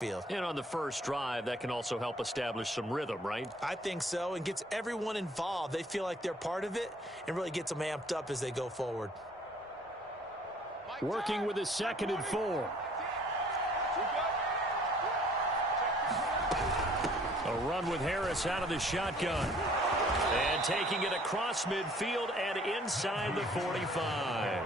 field. And on the first drive, that can also help establish some rhythm, right? I think so, and gets everyone involved. They feel like they're part of it and really gets them amped up as they go forward. Working with his 2nd and 4. A run with Harris out of the shotgun. And taking it across midfield and inside the 45.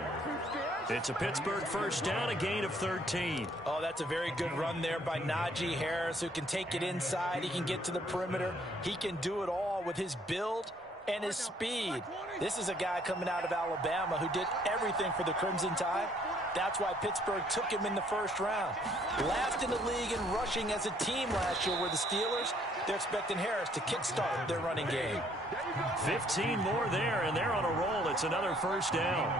It's a Pittsburgh first down, a gain of 13. Oh, that's a very good run there by Najee Harris, who can take it inside. He can get to the perimeter. He can do it all with his build and his speed. This is a guy coming out of Alabama who did everything for the Crimson Tide. That's why Pittsburgh took him in the first round. Last in the league in rushing as a team last year were the Steelers. They're expecting Harris to kickstart their running game. 15 more there, and they're on a roll. It's another first down.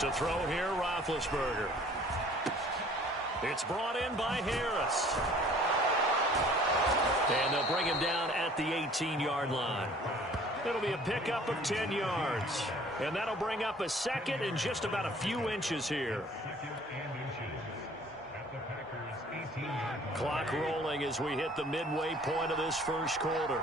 To throw here, Roethlisberger. It's brought in by Harris. And they'll bring him down at the 18-yard line. It'll be a pickup of 10 yards. And that'll bring up a second and just about a few inches here. Clock rolling as we hit the midway point of this first quarter.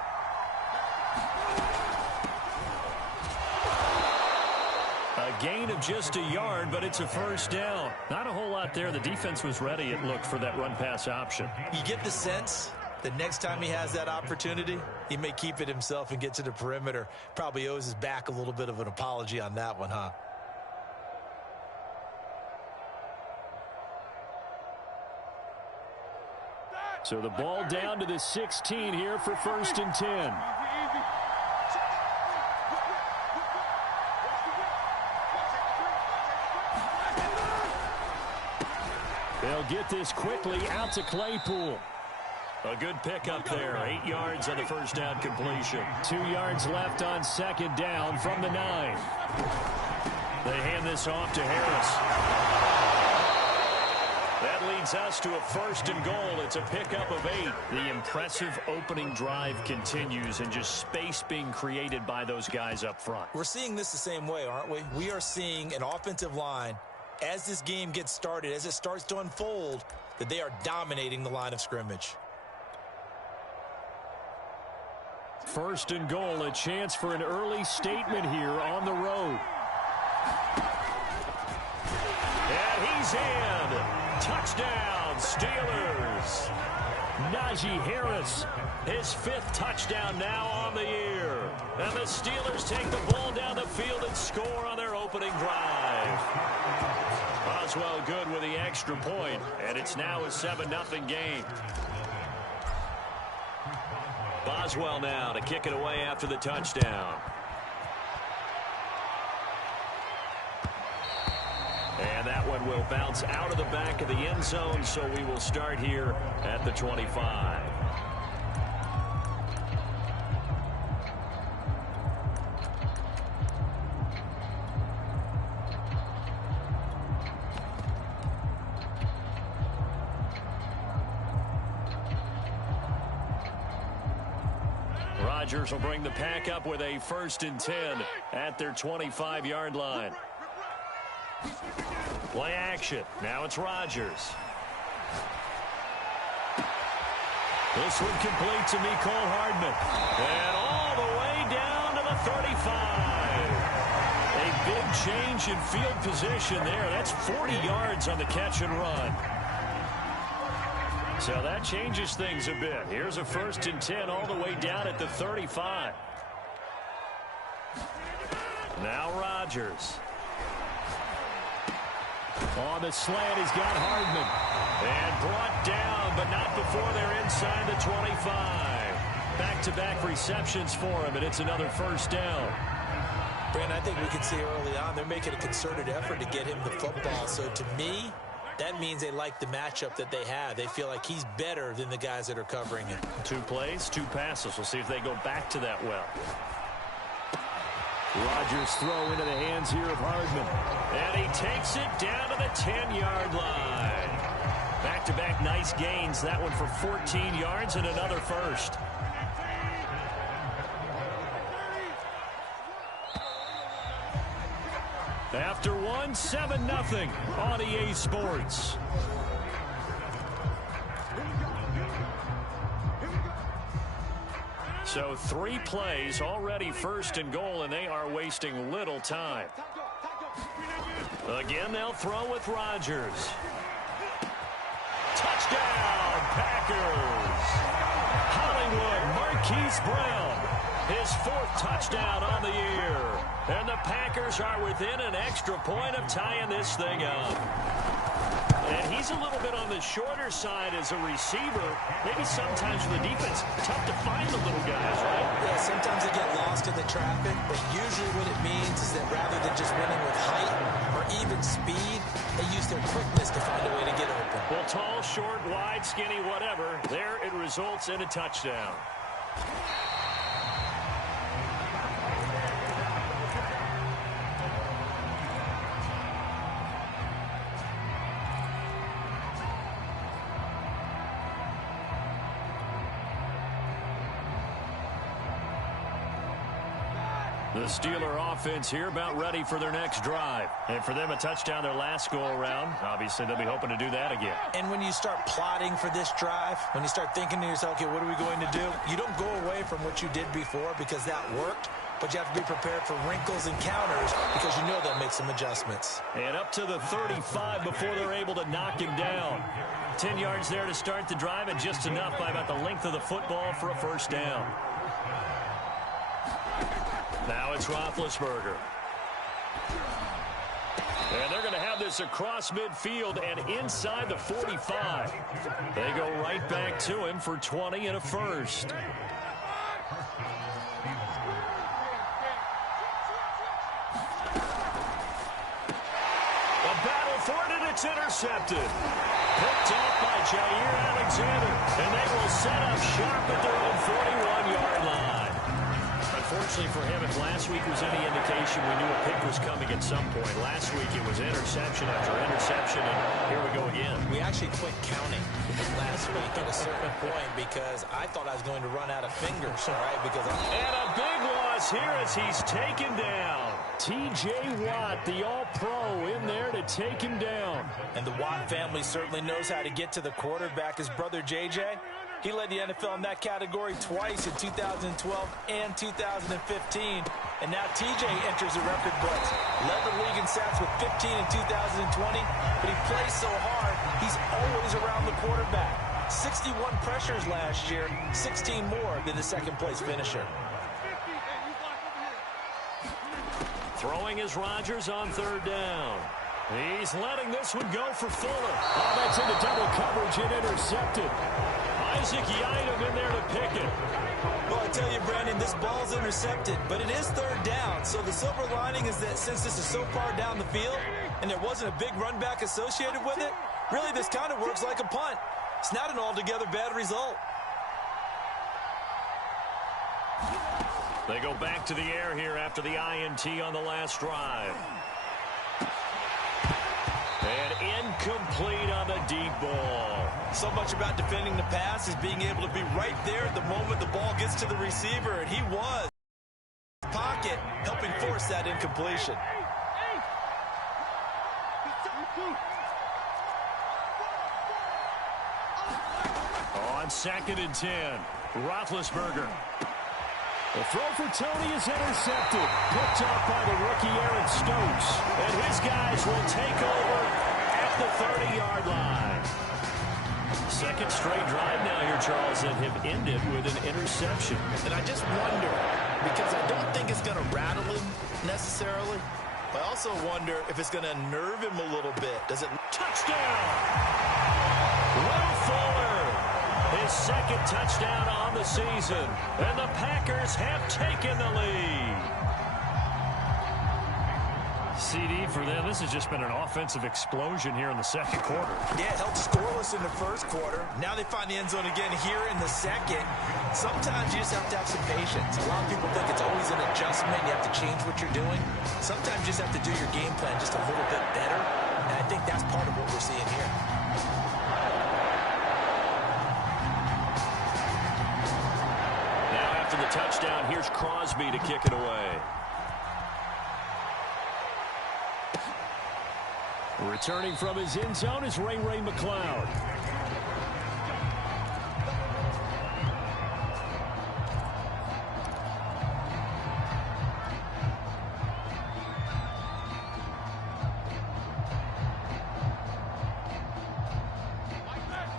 A gain of just a yard, but it's a first down. Not a whole lot there. The defense was ready, it looked, for that run-pass option. You get the sense the next time he has that opportunity, he may keep it himself and get to the perimeter. Probably owes his back a little bit of an apology on that one, huh? So the ball down to the 16 here for 1st and 10. They'll get this quickly out to Claypool. A good pickup there. 8 yards on the first down completion. 2 yards left on 2nd down from the 9. They hand this off to Harris. That leads us to a 1st and goal. It's a pickup of 8. The impressive opening drive continues, and just space being created by those guys up front. We're seeing this the same way, aren't we? We are seeing an offensive line, as this game gets started, as it starts to unfold, that they are dominating the line of scrimmage. 1st and goal, a chance for an early statement here on the road. And he's in. Touchdown, Steelers. Najee Harris, his 5th touchdown now on the year. And the Steelers take the ball down the field and score on their opening drive. Boswell good with the extra point, and it's now a 7-0 game. Boswell now to kick it away after the touchdown. And that one will bounce out of the back of the end zone, so we will start here at the 25. Rodgers will bring the pack up with a 1st and 10 at their 25-yard line. Play action. Now it's Rodgers. This one complete to Mecole Hardman. And all the way down to the 35. A big change in field position there. That's 40 yards on the catch and run. So that changes things a bit. Here's a 1st and 10 all the way down at the 35. Now Rodgers. On the slant, he's got Hardman. And brought down, but not before they're inside the 25. Back-to-back receptions for him, and it's another first down. Brandon, I think we can see early on they're making a concerted effort to get him the football. So to me, that means they like the matchup that they have. They feel like he's better than the guys that are covering him. 2 plays, 2 passes. We'll see if they go back to that well. Rodgers throw into the hands here of Hardman. And he takes it down to the 10-yard line. Back-to-back nice gains. That one for 14 yards and another first. After one, 7-0 on EA Sports. So 3 plays already first and goal, and they are wasting little time. Again, they'll throw with Rodgers. Touchdown, Packers. Hollywood Marquise Brown, his 4th touchdown on the year. And the Packers are within an extra point of tying this thing up. And he's a little bit on the shorter side as a receiver. Maybe sometimes for the defense, tough to find the little guys, right? Yeah, sometimes they get lost in the traffic, but usually what it means is that rather than just winning with height or even speed, they use their quickness to find a way to get open. Well, tall, short, wide, skinny, whatever, there it results in a touchdown. The Steeler offense here about ready for their next drive. And for them, a touchdown their last go-around. Obviously, they'll be hoping to do that again. And when you start plotting for this drive, when you start thinking to yourself, okay, what are we going to do? You don't go away from what you did before because that worked, but you have to be prepared for wrinkles and counters because you know they'll make some adjustments. And up to the 35 before they're able to knock him down. 10 yards there to start the drive, and just enough by about the length of the football for a first down. Now it's Roethlisberger. And they're going to have this across midfield and inside the 45. They go right back to him for 20 and a first. A battle for it, and it's intercepted. Picked off by Jair Alexander. And they will set up sharp at their own 41-yard line. Unfortunately for him, if last week was any indication, we knew a pick was coming at some point. Last week it was interception after interception, and here we go again. We actually quit counting last week at a certain point because I thought I was going to run out of fingers, all right? And a big loss here as he's taken down. T.J. Watt, the All-Pro, in there to take him down. And the Watt family certainly knows how to get to the quarterback. His brother J.J., he led the NFL in that category twice in 2012 and 2015. And now TJ enters the record books. Led the league in sacks with 15 in 2020, but he plays so hard, he's always around the quarterback. 61 pressures last year, 16 more than the second-place finisher. Throwing is Rodgers on third down. He's letting this one go for Fuller. Oh, that's into double coverage and intercepted. Isaac Yiadom in there to pick it. Well, I tell you, Brandon, this ball's intercepted, but it is third down. So the silver lining is that since this is so far down the field and there wasn't a big run back associated with it, really this kind of works like a punt. It's not an altogether bad result. They go back to the air here after the INT on the last drive. And incomplete on the deep ball. So much about defending the pass is being able to be right there at the moment the ball gets to the receiver, and he was in the pocket helping force that incompletion. On 2nd and 10, Roethlisberger. The throw for Tony is intercepted. Picked off by the rookie Aaron Stokes. And his guys will take over at the 30-yard line. Second straight drive now here, Charles, that have ended with an interception. And I just wonder, because I don't think it's going to rattle him necessarily, but I also wonder if it's going to nerve him a little bit. Does it? Touchdown! Will Fuller, his second touchdown on the season. And the Packers have taken the lead. CD for them, this has just been an offensive explosion here in the second quarter. Yeah, it held scoreless in the first quarter. Now they find the end zone again here in the second. Sometimes you just have to have some patience. A lot of people think it's always an adjustment. You have to change what you're doing. Sometimes you just have to do your game plan just a little bit better. And I think that's part of what we're seeing here. Now after the touchdown, here's Crosby to kick it away. Returning from his end zone is Ray McCloud.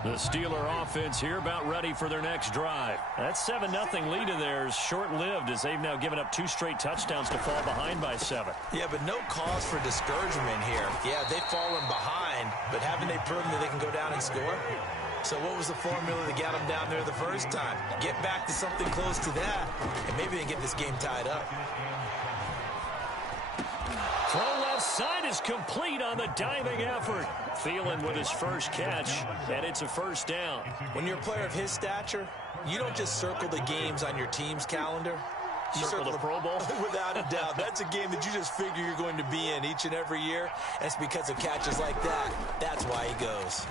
The Steeler offense here about ready for their next drive. That 7-0 lead of theirs short-lived as they've now given up 2 straight touchdowns to fall behind by 7. Yeah, but no cause for discouragement here. Yeah, they've fallen behind, but haven't they proven that they can go down and score? So what was the formula that got them down there the first time? Get back to something close to that, and maybe they can get this game tied up. Throw left side is complete on the diving effort. Thielen with his first catch, and it's a first down. When you're a player of his stature, you don't just circle the games on your team's calendar. You circle the Pro Bowl? Without a doubt. That's a game that you just figure you're going to be in each and every year. And it's because of catches like that. That's why he goes.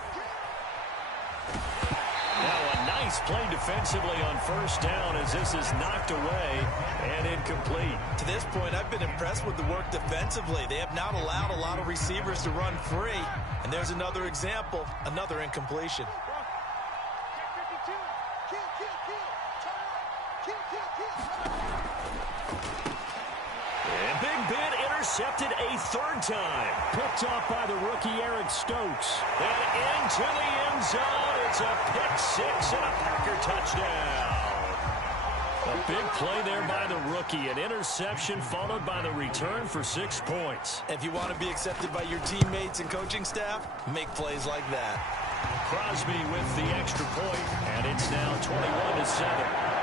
Now a nice play defensively on first down as this is knocked away and incomplete. To this point, I've been impressed with the work defensively. They have not allowed a lot of receivers to run free. And there's another example, another incompletion. And Big Ben intercepted a 3rd time. Picked off by the rookie Eric Stokes. And into the end zone. It's a pick-6 and a Packer touchdown. A big play there by the rookie. An interception followed by the return for 6 points. If you want to be accepted by your teammates and coaching staff, make plays like that. Crosby with the extra point, and it's now 21-7.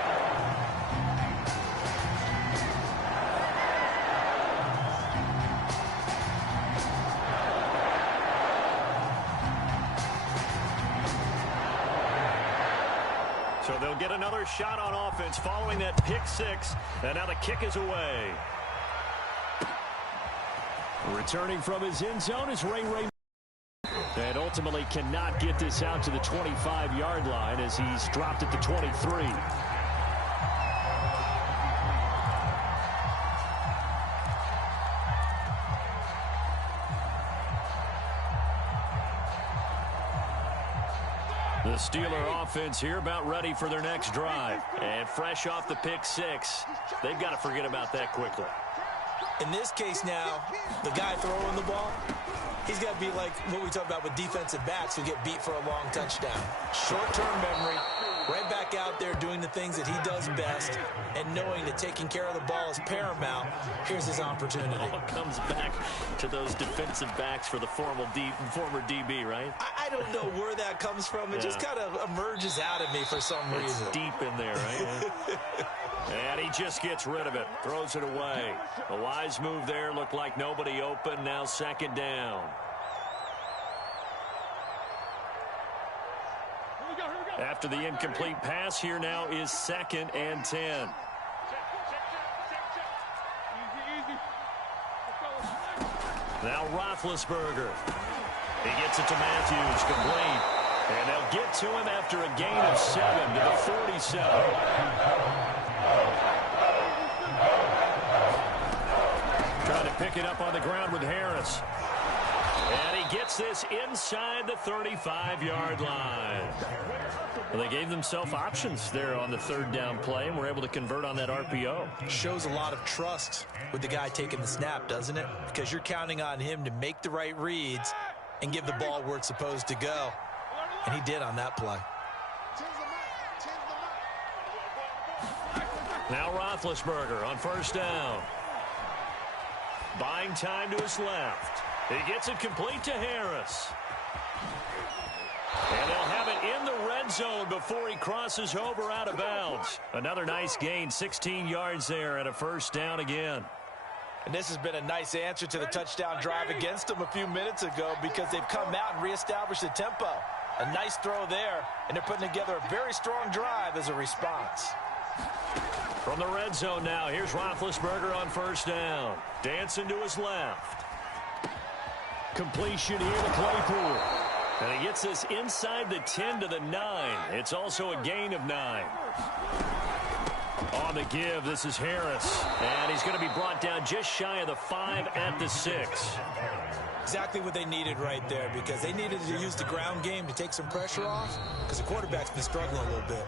So they'll get another shot on offense following that pick-6, and now the kick is away. Returning from his end zone is Ray. And ultimately cannot get this out to the 25-yard line as he's dropped at the 23. The Steeler offense here about ready for their next drive. And fresh off the pick-6, they've got to forget about that quickly. In this case now, the guy throwing the ball, he's got to be like what we talk about with defensive backs who get beat for a long touchdown. Short-term memory, right back out there doing the things that he does best, and knowing that taking care of the ball is paramount. Here's his opportunity. It all comes back to those defensive backs for the former DB, right? I don't know where that comes from. It just kind of emerges out of me for some reason. It's deep in there, right? And he just gets rid of it, throws it away. A wise move there, looked like nobody open, now 2nd down. After the incomplete pass, here now is 2nd and 10. Now Roethlisberger. He gets it to Matthews, complete. And they'll get to him after a gain of 7 to the 47. Trying to pick it up on the ground with Harris. And he gets this inside the 35-yard line. Well, they gave themselves options there on the 3rd down play and were able to convert on that RPO. Shows a lot of trust with the guy taking the snap, doesn't it? Because you're counting on him to make the right reads and give the ball where it's supposed to go. And he did on that play. Now Roethlisberger on 1st down. Buying time to his left. He gets it complete to Harris. And they'll have it in the red zone before he crosses over out of bounds. Another nice gain, 16 yards there and a 1st down again. And this has been a nice answer to the touchdown drive against them a few minutes ago because they've come out and reestablished the tempo. A nice throw there, and they're putting together a very strong drive as a response. From the red zone now, here's Roethlisberger on 1st down. Dancing to his left. Completion here to Claypool. And he gets this inside the 10 to the 9. It's also a gain of 9. On the give, this is Harris. And he's going to be brought down just shy of the 5 at the 6. Exactly what they needed right there, because they needed to use the ground game to take some pressure off, because the quarterback's been struggling a little bit.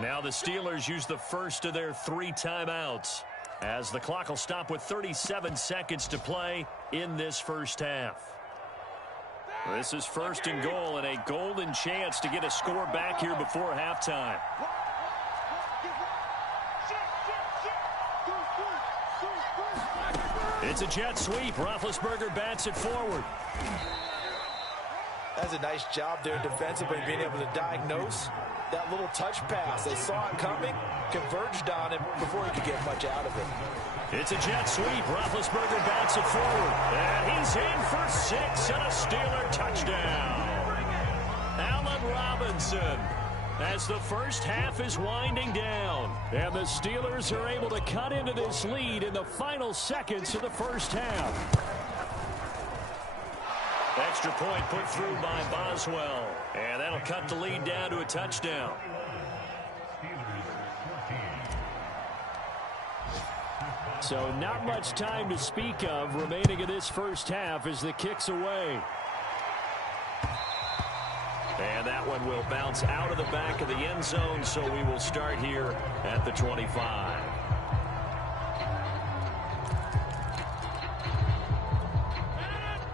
Now the Steelers use the first of their 3 timeouts, as the clock will stop with 37 seconds to play in this first half. This is 1st and goal, and a golden chance to get a score back here before halftime. It's a jet sweep. Roethlisberger bats it forward. That's a nice job there defensively, being able to diagnose that little touch pass. They saw it coming, converged on it before he could get much out of it. It's a jet sweep. Roethlisberger bats it forward. And he's in for 6 and a Steeler touchdown. Allen Robinson, as the first half is winding down. And the Steelers are able to cut into this lead in the final seconds of the first half. Extra point put through by Boswell. And that'll cut the lead down to a touchdown. So not much time to speak of remaining in this first half as the kick's away. And that one will bounce out of the back of the end zone, so we will start here at the 25.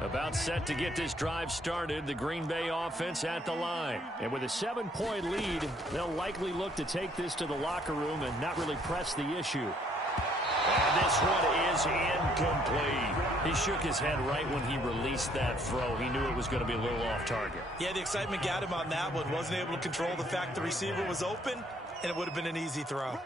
About set to get this drive started, the Green Bay offense at the line. And with a 7-point lead, they'll likely look to take this to the locker room and not really press the issue. And this one is incomplete. He shook his head right when he released that throw. He knew it was going to be a little off target. Yeah, the excitement got him on that one. Wasn't able to control the fact the receiver was open, and it would have been an easy throw.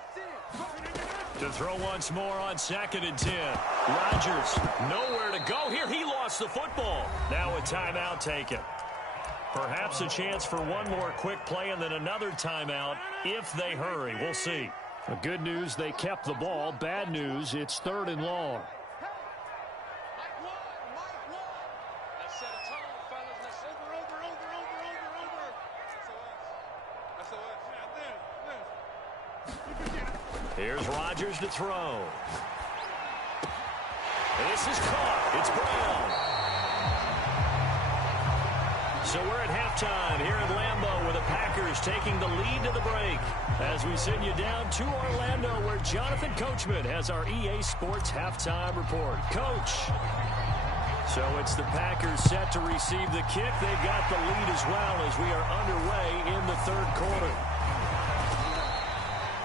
To throw once more on 2nd and 10. Rodgers, nowhere to go here. He lost the football. Now a timeout taken. Perhaps a chance for one more quick play and then another timeout if they hurry. We'll see. Good news, they kept the ball. Bad news, it's 3rd and long. Here's Rodgers to throw. This is caught. It's Brown. So we're at halftime here at Lambeau with the Packers taking the lead to the break. As we send you down to Orlando where Jonathan Coachman has our EA Sports halftime report. Coach. So it's the Packers set to receive the kick. They've got the lead as well as we are underway in the 3rd quarter.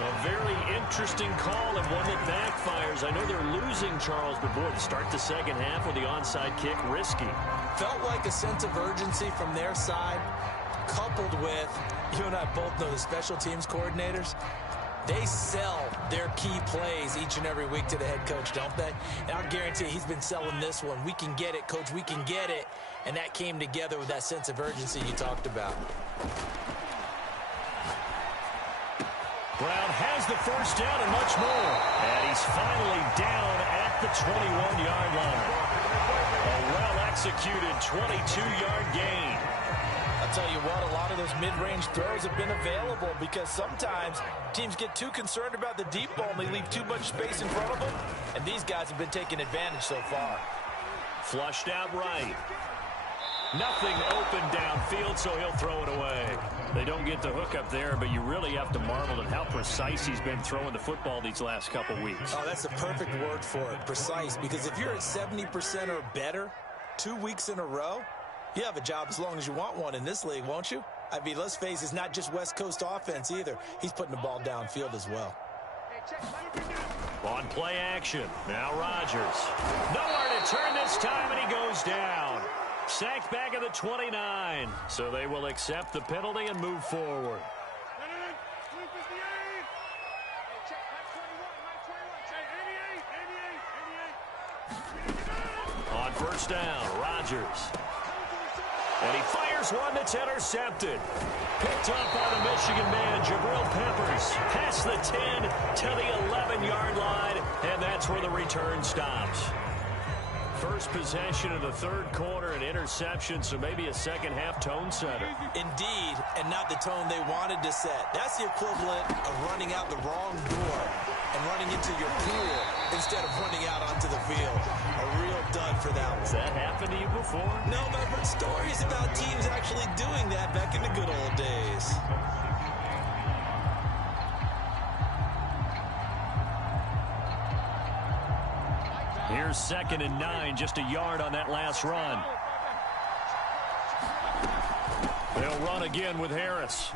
A very interesting call and one that backfires. I know they're losing, Charles, but boy, to start the second half with the onside kick, risky. Felt like a sense of urgency from their side, coupled with, you and I both know the special teams coordinators, they sell their key plays each and every week to the head coach, don't they? And I'll guarantee he's been selling this one. We can get it, coach, we can get it. And that came together with that sense of urgency you talked about. Brown has the first down and much more. And he's finally down at the 21-yard line. A well-executed 22-yard gain. I'll tell you what, a lot of those mid-range throws have been available because sometimes teams get too concerned about the deep ball and they leave too much space in front of them. And these guys have been taking advantage so far. Flushed out right. Nothing open downfield, so he'll throw it away. They don't get the hook up there, but you really have to marvel at how precise he's been throwing the football these last couple weeks. Oh, that's the perfect word for it, precise. Because if you're at 70% or better 2 weeks in a row, you have a job as long as you want one in this league, won't you? I mean, let's face it, it's not just West Coast offense either. He's putting the ball downfield as well. On play action, now Rodgers. Nowhere to turn this time, and he goes down. Sacked back at the 29. So they will accept the penalty and move forward. On first down, Rodgers. And he fires one that's intercepted. Picked up by the Michigan man, Jabril Peppers. Past the 10 to the 11-yard line, and that's where the return stops. First possession of the 3rd quarter, an interception, so maybe a second-half tone setter. Indeed, and not the tone they wanted to set. That's the equivalent of running out the wrong door and running into your pool instead of running out onto the field. A real dud for that one. Has that happened to you before? No, but I've heard stories about teams actually doing that back in the good old days. Here's 2nd and 9, just a yard on that last run. They'll run again with Harris.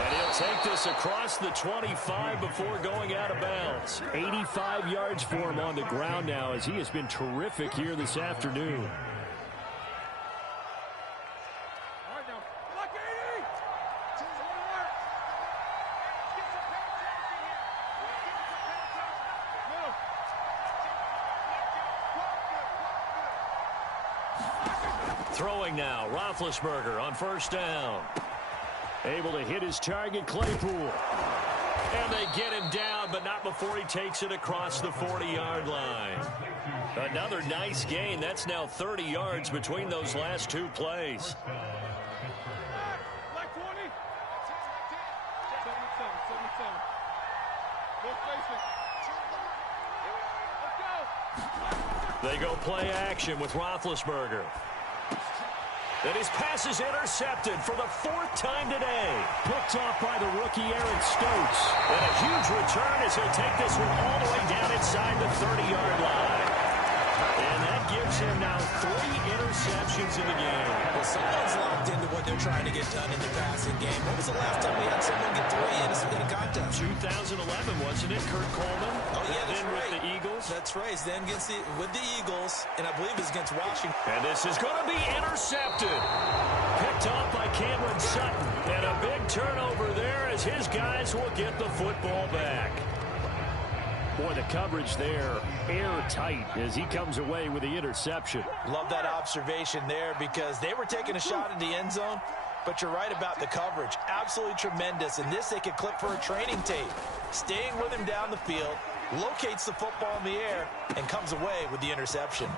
And he'll take this across the 25 before going out of bounds. 85 yards for him on the ground now, as he has been terrific here this afternoon. Throwing now, Roethlisberger on 1st down. Able to hit his target, Claypool. And they get him down, but not before he takes it across the 40-yard line. Another nice gain. That's now 30 yards between those last two plays. They go play action with Roethlisberger. And his pass is intercepted for the 4th time today. Picked off by the rookie Aaron Stokes. And a huge return as he'll take this one all the way down inside the 30-yard line. And that gives him now 3 interceptions in the game. Well, someone's locked into what they're trying to get done in the passing game. When was the last time we had someone get 3 in a contest? 2011, wasn't it? Kurt Coleman. Oh, yeah, that's then right. With the Eagles. That's right. Then with the Eagles, and I believe it's against Washington. And this is going to be intercepted. Picked off by Cameron Sutton. And a big turnover there as his guys will get the football back. Boy, the coverage there, airtight as he comes away with the interception. Love that observation there because they were taking a shot at the end zone, but you're right about the coverage. Absolutely tremendous. And this they could clip for a training tape. Staying with him down the field, locates the football in the air, and comes away with the interception.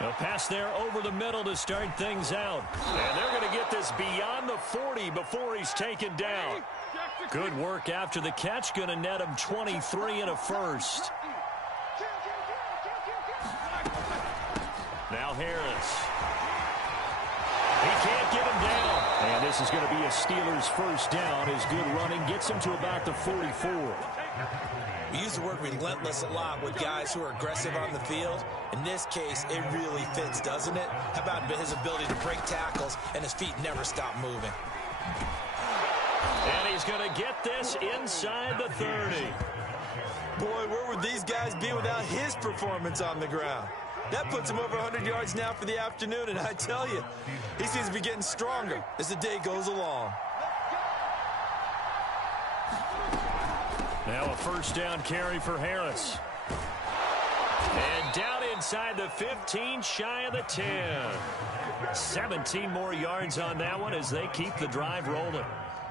A pass there over the middle to start things out. And they're going to get this beyond the 40 before he's taken down. Good work after the catch. Going to net him 23 and a first. Now Harris. He can't get him down. And this is going to be a Steelers first down. His good running gets him to about the 44. We use the word relentless a lot with guys who are aggressive on the field. In this case, it really fits, doesn't it? How about his ability to break tackles and his feet never stop moving? And he's going to get this inside the 30. Boy, where would these guys be without his performance on the ground? That puts him over 100 yards now for the afternoon, and I tell you, he seems to be getting stronger as the day goes along. Now a first down carry for Harris. And down inside the 15, shy of the 10. 17 more yards on that one as they keep the drive rolling.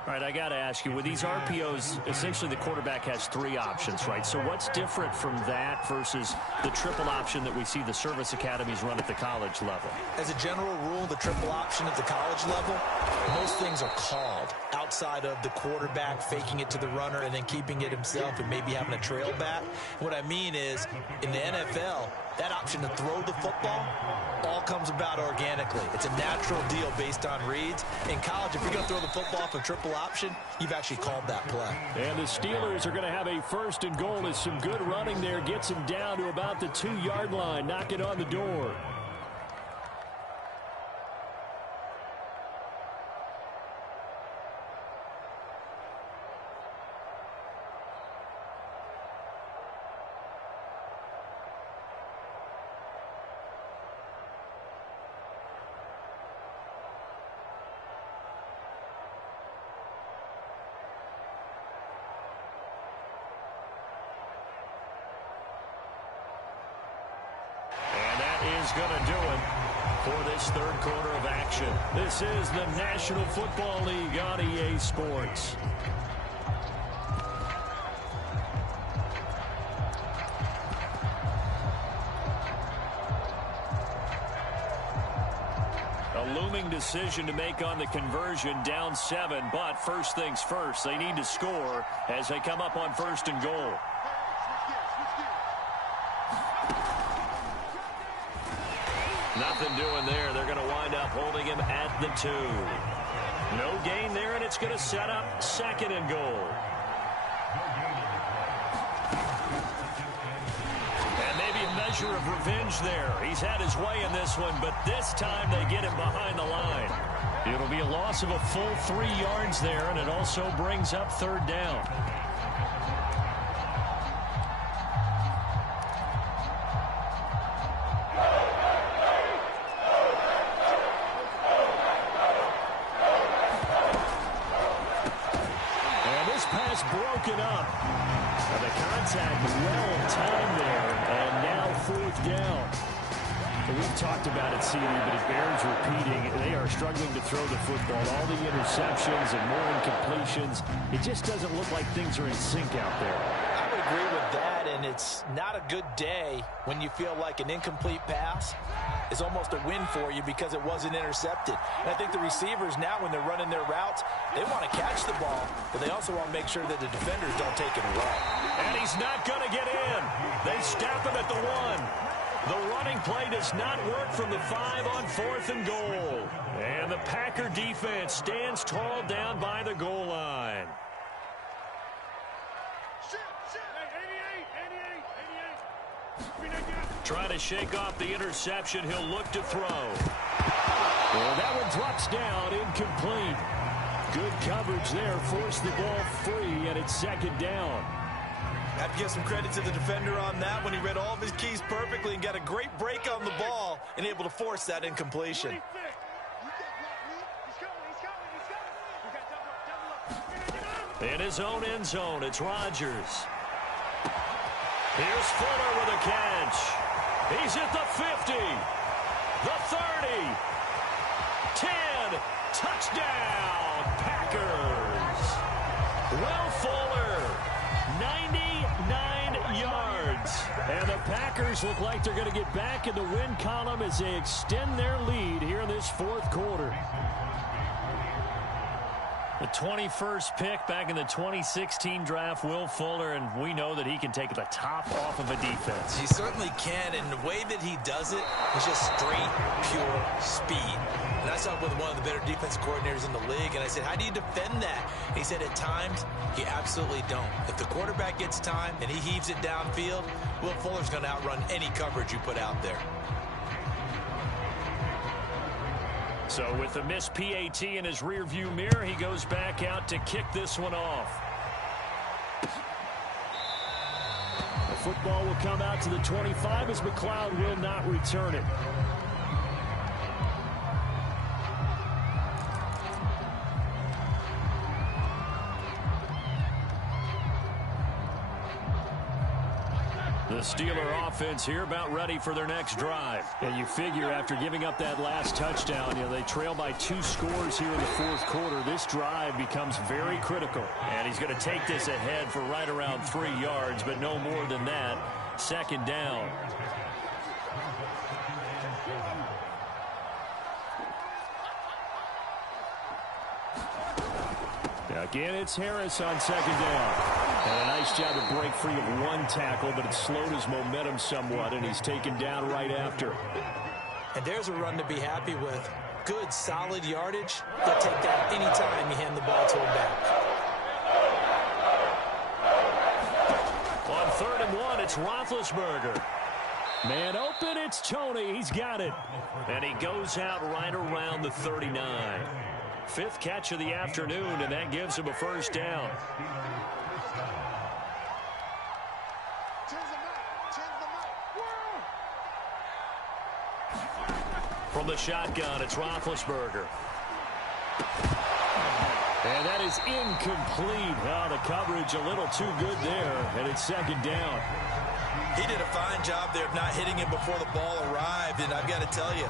All right, I got to ask you, with these RPOs, essentially the quarterback has 3 options, right? So what's different from that versus the triple option that we see the service academies run at the college level? As a general rule, the triple option at the college level, most things are called outside of the quarterback faking it to the runner and then keeping it himself and maybe having a trail back. What I mean is, in the NFL, that option to throw the football all comes about organically. It's a natural deal based on reads. In college, if you're going to throw the football off a triple option, you've actually called that play. And the Steelers are going to have a first and goal as some good running there gets him down to about the 2-yard line, knocking on the door. Is going to do it for this third quarter of action. This is the National Football League on EA Sports. A looming decision to make on the conversion, down 7, but first things first, they need to score as they come up on 1st and goal. Nothing doing there. They're going to wind up holding him at the 2. No gain there, and it's going to set up 2nd and goal. And maybe a measure of revenge there. He's had his way in this one, but this time they get him behind the line. It'll be a loss of a full 3 yards there, and it also brings up 3rd down. Broken up. The contact well timed there, and now 4th down. We've talked about it, CD, but it bears repeating. They are struggling to throw the football. All the interceptions and more incompletions. It just doesn't look like things are in sync out there. I would agree with that, and it's not a good day when you feel like an incomplete pass is almost a win for you because it wasn't intercepted. And I think the receivers now, when they're running their routes, they want to catch the ball, but they also want to make sure that the defenders don't take it away. And he's not going to get in. They stop him at the 1. The running play does not work from the 5 on 4th and goal. And the Packer defense stands tall down by the goal line. Trying to shake off the interception. He'll look to throw. Well, that one drops down, incomplete. Good coverage there. Forced the ball free, and it's 2nd down. Have to give some credit to the defender on that when he read all of his keys perfectly and got a great break on the ball and able to force that incompletion. In his own end zone, it's Rodgers. Here's Fuller with a catch. He's at the 50, the 30, 10, touchdown, Packers. Will Fuller, 99 yards. And the Packers look like they're going to get back in the win column as they extend their lead here in this 4th quarter. The 21st pick back in the 2016 draft, Will Fuller, and we know that he can take the top off of a defense. He certainly can, and the way that he does it is just straight, pure speed. And I saw it with one of the better defensive coordinators in the league, and I said, how do you defend that? And he said, at times, you absolutely don't. If the quarterback gets time and he heaves it downfield, Will Fuller's going to outrun any coverage you put out there. So with the missed PAT in his rearview mirror, he goes back out to kick this one off. The football will come out to the 25 as McLeod will not return it. The Steeler offense here about ready for their next drive. And you figure after giving up that last touchdown, they trail by 2 scores here in the 4th quarter. This drive becomes very critical. And he's going to take this ahead for right around 3 yards, but no more than that. 2nd down. Again, it's Harris on 2nd down. And a nice job to break free of 1 tackle, but it slowed his momentum somewhat, and he's taken down right after. And there's a run to be happy with. Good, solid yardage. They'll take that anytime you hand the ball to him back. On 3rd and 1, it's Roethlisberger. Man open, it's Toney. He's got it. And he goes out right around the 39. 5th catch of the afternoon, and that gives him a 1st down. From the shotgun, it's Roethlisberger. And that is incomplete. Oh, the coverage a little too good there, and it's 2nd down. He did a fine job there of not hitting him before the ball arrived, and I've got to tell you,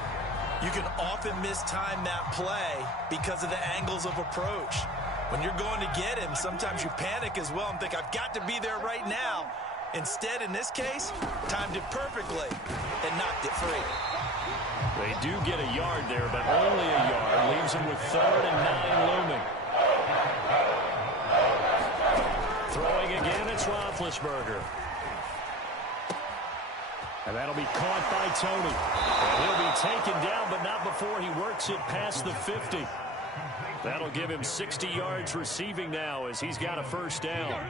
you can often mistime that play because of the angles of approach. When you're going to get him, sometimes you panic as well and think, I've got to be there right now. Instead, in this case, timed it perfectly and knocked it free. They do get a yard there, but only a yard. Leaves them with 3rd and 9 looming. Throwing again, it's Roethlisberger. And that'll be caught by Tony. And he'll be taken down, but not before he works it past the 50. That'll give him 60 yards receiving now as he's got a first down.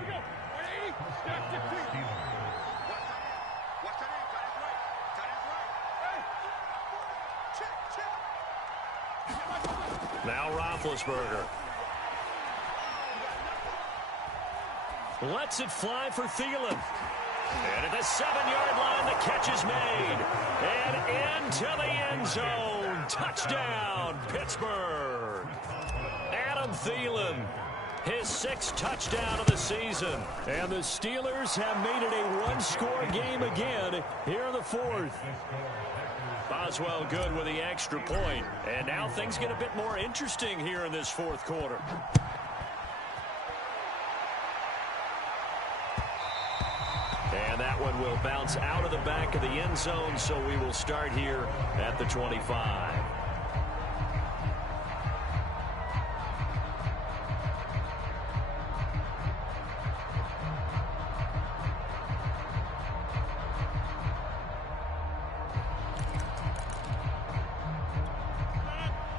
Now Roethlisberger. Lets it fly for Thielen. And at the 7-yard line, the catch is made. And into the end zone. Touchdown, Pittsburgh. Adam Thielen, his 6th touchdown of the season. And the Steelers have made it a one-score game again here in the 4th. Boswell good with the extra point. And now things get a bit more interesting here in this 4th quarter. And that one will bounce out of the back of the end zone, so we will start here at the 25.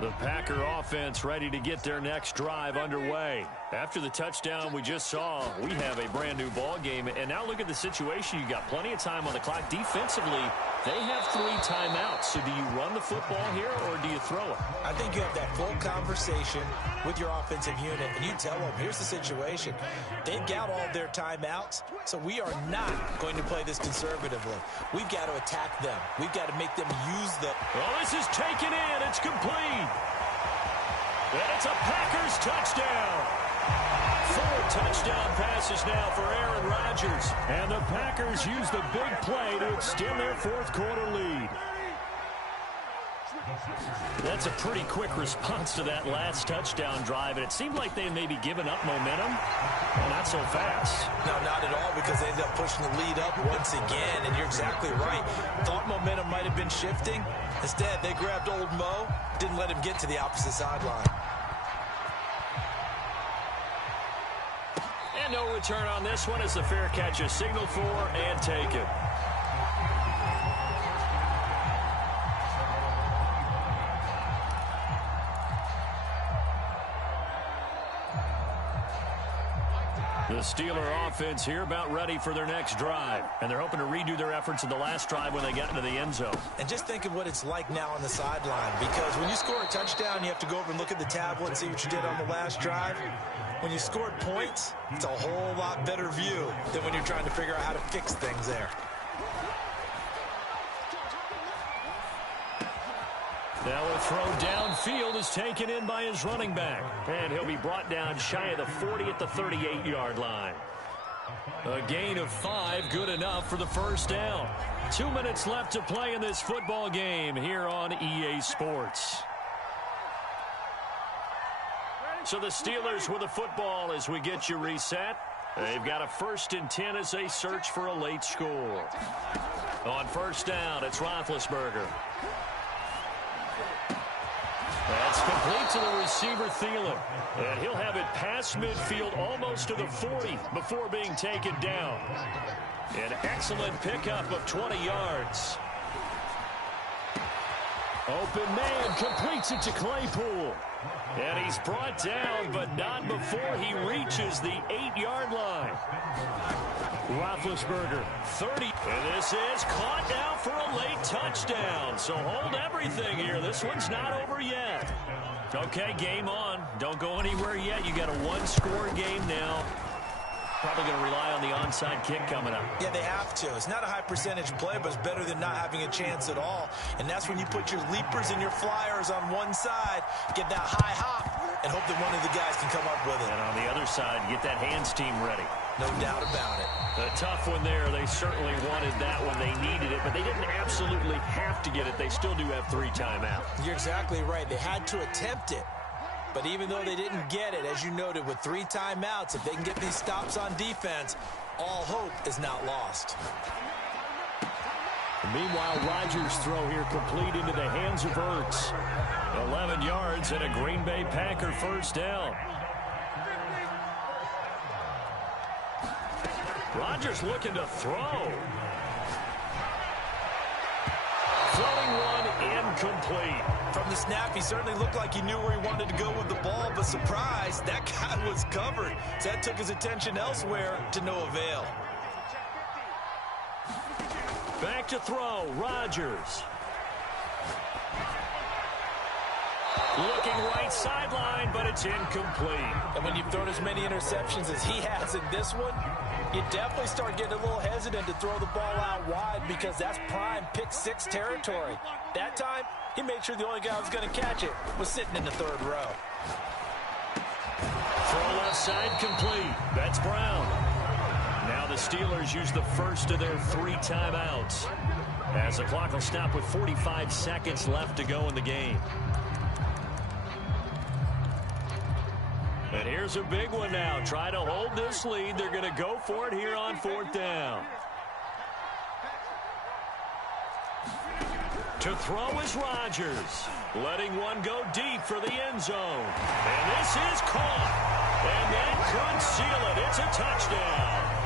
The Packer offense ready to get their next drive underway. After the touchdown we just saw, we have a brand new ball game. And now look at the situation. You got plenty of time on the clock. Defensively, they have 3 timeouts. So do you run the football here or do you throw it? I think you have that full conversation with your offensive unit, and you tell them, here's the situation. They've got all their timeouts, so we are not going to play this conservatively. We've got to attack them. We've got to make them use the... Well, this is taken in. It's complete. And it's a Packers touchdown. 4 touchdown passes now for Aaron Rodgers. And the Packers use the big play to extend their 4th quarter lead. That's a pretty quick response to that last touchdown drive, and it seemed like they maybe given up momentum. Well, not so fast. No, not at all, because they ended up pushing the lead up once again, and you're exactly right. Thought momentum might have been shifting. Instead, they grabbed old Mo, didn't let him get to the opposite sideline. And no return on this one as the fair catch is signaled for and taken. The Steeler offense here about ready for their next drive. And they're hoping to redo their efforts in the last drive when they got into the end zone. And just think of what it's like now on the sideline, because when you score a touchdown, you have to go over and look at the tablet and see what you did on the last drive. When you scored points, it's a whole lot better view than when you're trying to figure out how to fix things there. Now a throw downfield is taken in by his running back. And he'll be brought down shy of the 40 at the 38-yard line. A gain of 5, good enough for the first down. 2 minutes left to play in this football game here on EA Sports. So the Steelers with the football as we get you reset. They've got a 1st and 10 as they search for a late score. On first down, it's Roethlisberger. That's complete to the receiver, Thielen. And he'll have it past midfield almost to the 40 before being taken down. An excellent pickup of 20 yards. Open man completes it to Claypool. And he's brought down, but not before he reaches the 8-yard line. Roethlisberger, 30. And this is caught now for a late touchdown. So hold everything here. This one's not over yet. Okay, game on. Don't go anywhere yet. You got a 1-score game now. Probably going to rely on the onside kick coming up. Yeah, they have to. It's not a high percentage play, but it's better than not having a chance at all. And that's when you put your leapers and your flyers on one side, get that high hop, and hope that one of the guys can come up with it. And on the other side, get that hands team ready. No doubt about it. A tough one there. They certainly wanted that when they needed it, but they didn't absolutely have to get it. They still do have 3 timeouts. You're exactly right. They had to attempt it. But even though they didn't get it, as you noted, with 3 timeouts, if they can get these stops on defense, all hope is not lost. Meanwhile, Rodgers' throw here complete into the hands of Ertz. 11 yards and a Green Bay Packer first down. Rodgers looking to throw. Throwing one incomplete. From the snap, he certainly looked like he knew where he wanted to go with the ball, but surprise, that guy was covered. So that took his attention elsewhere to no avail. Back to throw, Rodgers. Looking right sideline, but it's incomplete. And when you've thrown as many interceptions as he has in this one, you definitely start getting a little hesitant to throw the ball out wide because that's prime pick six territory. That time, he made sure the only guy who was going to catch it was sitting in the third row. Throw left side complete. That's Brown. Now the Steelers use the first of their 3 timeouts, as the clock will stop with 45 seconds left to go in the game. And here's a big one now. Try to hold this lead. They're going to go for it here on 4th down. To throw is Rodgers. Letting one go deep for the end zone. And this is caught. And that could seal it. It's a touchdown.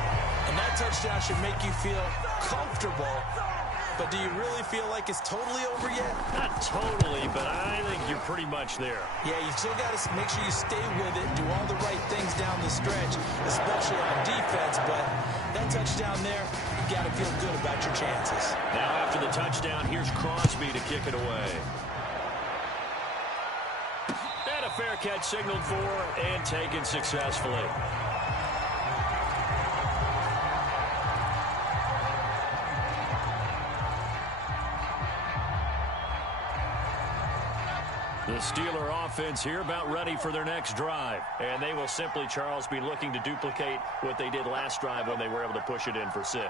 And that touchdown should make you feel comfortable. But do you really feel like it's totally over yet? Not totally, but I think you're pretty much there. Yeah, you still got to make sure you stay with it, do all the right things down the stretch, especially on defense. But that touchdown there, you got to feel good about your chances. Now after the touchdown, here's Crosby to kick it away. And a fair catch signaled for and taken successfully. The Steeler offense here about ready for their next drive. And they will simply, Charles, be looking to duplicate what they did last drive when they were able to push it in for 6.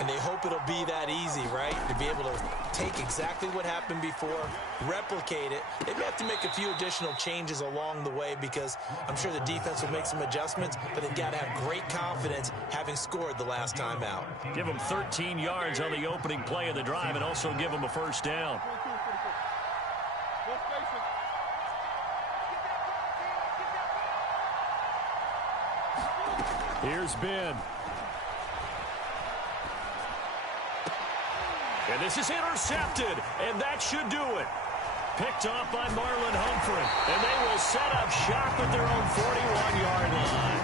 And they hope it'll be that easy, right? To be able to take exactly what happened before, replicate it. They may have to make a few additional changes along the way because I'm sure the defense will make some adjustments, but they've got to have great confidence having scored the last time out. Give them 13 yards on the opening play of the drive and also give them a first down. Here's Ben. And this is intercepted, and that should do it. Picked off by Marlon Humphrey, and they will set up shop at their own 41-yard line.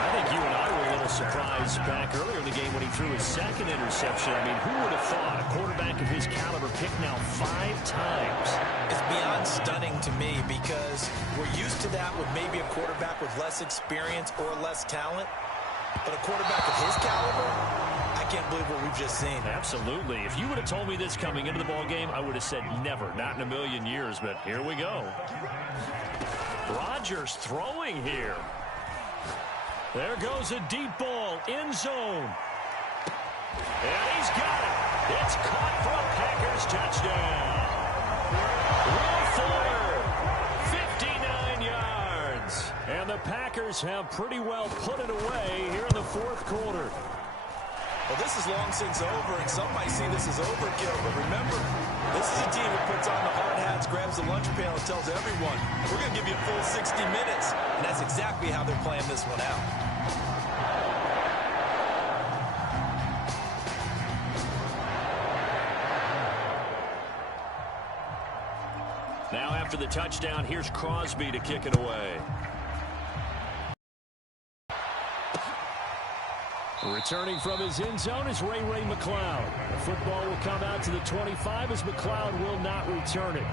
I think you and I were a little surprised back earlier in the game when he threw his second interception. I mean, who would have thought a quarterback of his caliber picked now 5 times? It's beyond stunning to me because we're used to that with maybe a quarterback with less experience or less talent. But a quarterback of his caliber, I can't believe what we've just seen. Absolutely. If you would have told me this coming into the ball game, I would have said never, not in a million years. But here we go. Rodgers throwing here. There goes a deep ball, end zone. And he's got it. It's caught for a Packers touchdown. Will Fuller, 59 yards. And the Packers have pretty well put it away here in the 4th quarter. Well, this is long since over, and some might see this as overkill. But remember, this is a team that puts on the hard hats, grabs the lunch pail, and tells everyone, we're going to give you a full 60 minutes. And that's exactly how they're playing this one out. Now after the touchdown, here's Crosby to kick it away. Returning from his end zone is Ray McCloud. The football will come out to the 25 as McCloud will not return it.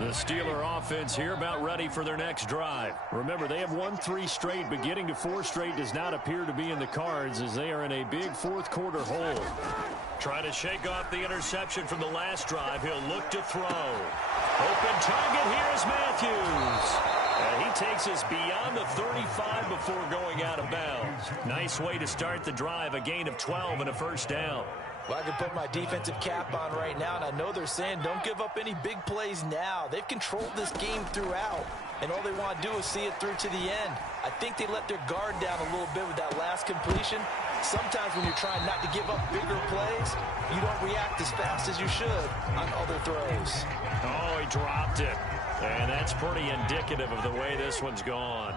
The Steeler offense here about ready for their next drive. Remember, they have won 3 straight, but getting to 4 straight does not appear to be in the cards as they are in a big 4th quarter hole. Trying to shake off the interception from the last drive. He'll look to throw. Open target here is Matthews. And he takes us beyond the 35 before going out of bounds. Nice way to start the drive, a gain of 12 and a first down. Well, I can put my defensive cap on right now, and I know they're saying don't give up any big plays now. They've controlled this game throughout, and all they want to do is see it through to the end. I think they let their guard down a little bit with that last completion. Sometimes when you're trying not to give up bigger plays, you don't react as fast as you should on other throws. Oh, he dropped it. And that's pretty indicative of the way this one's gone.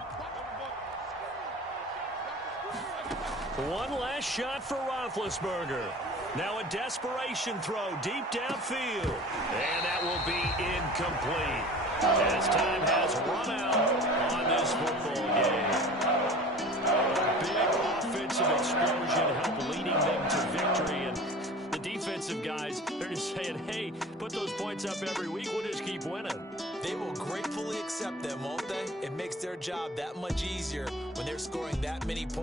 One last shot for Roethlisberger. Now a desperation throw deep downfield. And that will be incomplete. As time has run out on this football game. A big offensive explosion helped leading them to victory. And the defensive guys, they're just saying, hey, put those points up every week. We'll just keep winning. They will gratefully accept them, won't they? It makes their job that much easier when they're scoring that many points.